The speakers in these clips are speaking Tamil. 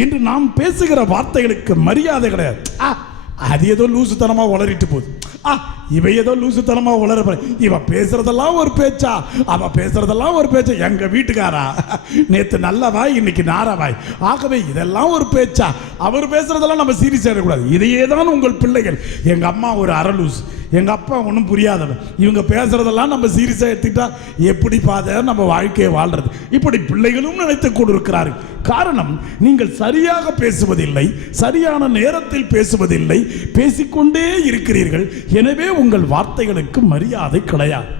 இன்று நாம் பேசுகிற வார்த்தைகளுக்கு மரியாதை கிடையாது. அது ஏதோ லூசுத்தனமா வளரிட்டு போகுது, இவ ஏதோ லூசுத்தனமா வளர, இவ பேசுறதெல்லாம் ஒரு பேச்சா, அவ பேசுறதெல்லாம் ஒரு பேச்சா, எங்க வீட்டுக்காரா நேத்து நல்லவாய் இன்னைக்கு நாரவாய், ஆகவே இதெல்லாம் ஒரு பேச்சா, அவர் பேசுறதெல்லாம் நம்ம சீரியஸ் ஆயிடக்கூடாது. இதையே தான் உங்கள் பிள்ளைகள், எங்க அம்மா ஒரு அரலூஸ், எங்க அப்பா ஒன்றும் புரியாதவன், இவங்க பேசுறதெல்லாம் நம்ம சீரியஸா எடுத்துக்கிட்டா எப்படி பாத நம்ம வாழ்க்கையை வாழ்றது, இப்படி பிள்ளைகளும் நினைத்துக் கொண்டிருக்கிறார்கள். காரணம், நீங்கள் சரியாக பேசுவதில்லை, சரியான நேரத்தில் பேசுவதில்லை, பேசிக்கொண்டே இருக்கிறீர்கள். எனவே உங்கள் வார்த்தைகளுக்கு மரியாதை கிடையாது.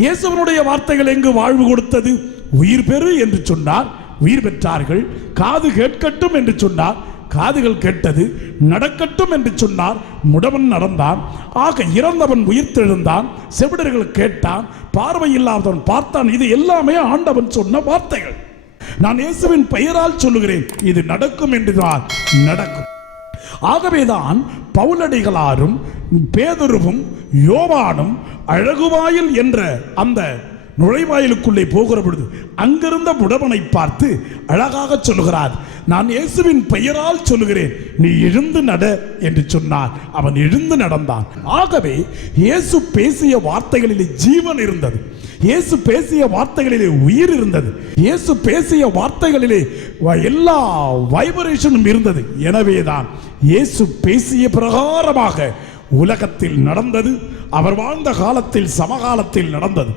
இயேசுவினுடைய வார்த்தைகள் எங்கு வாழ்வு கொடுத்தது? உயிர் பெறு என்று சொன்னார், உயிர் பெற்றார்கள். காது கேட்கட்டும் என்று சொன்னார், காதுகள் கேட்டது. நடக்கட்டும் என்று சொன்னார், முடவன் நடந்தான். ஆக இறந்தவன் உயிர்த்தெழுந்தான், செவிடர்கள் கேட்டான், பார்வை இல்லாதவன் பார்த்தான். இது எல்லாமே ஆண்டவன் சொன்ன வார்த்தைகள். நான் இயேசுவின் பெயரால் சொல்லுகிறேன், இது நடக்கும் என்றுதான் நடக்கும். ஆகவேதான் பவுலடிகளாரும் பேதுருவும் யோவானும் அழகுவாயில் என்ற அந்த நுழைவாயிலுக்குள்ளே போகிற பொழுது அங்கிருந்த முடவனை பார்த்து அழகாக சொல்லுகிறார், நான் இயேசுவின் பெயரால் சொல்லுகிறேன், நீ எழுந்து நட என்று சொன்னார். அவன் எழுந்து நடந்தான். ஆகவே இயேசு பேசிய வார்த்தைகளிலே ஜீவன் இருந்தது, இயேசு பேசிய வார்த்தைகளிலே உயிர் இருந்தது, இயேசு பேசிய வார்த்தைகளிலே எல்லா வைப்ரேஷனும் இருந்தது. எனவேதான் இயேசு பேசிய பிரகாரமாக உலகத்தில் நடந்தது, அவர் வாழ்ந்த காலத்தில் சமகாலத்தில் நடந்தது.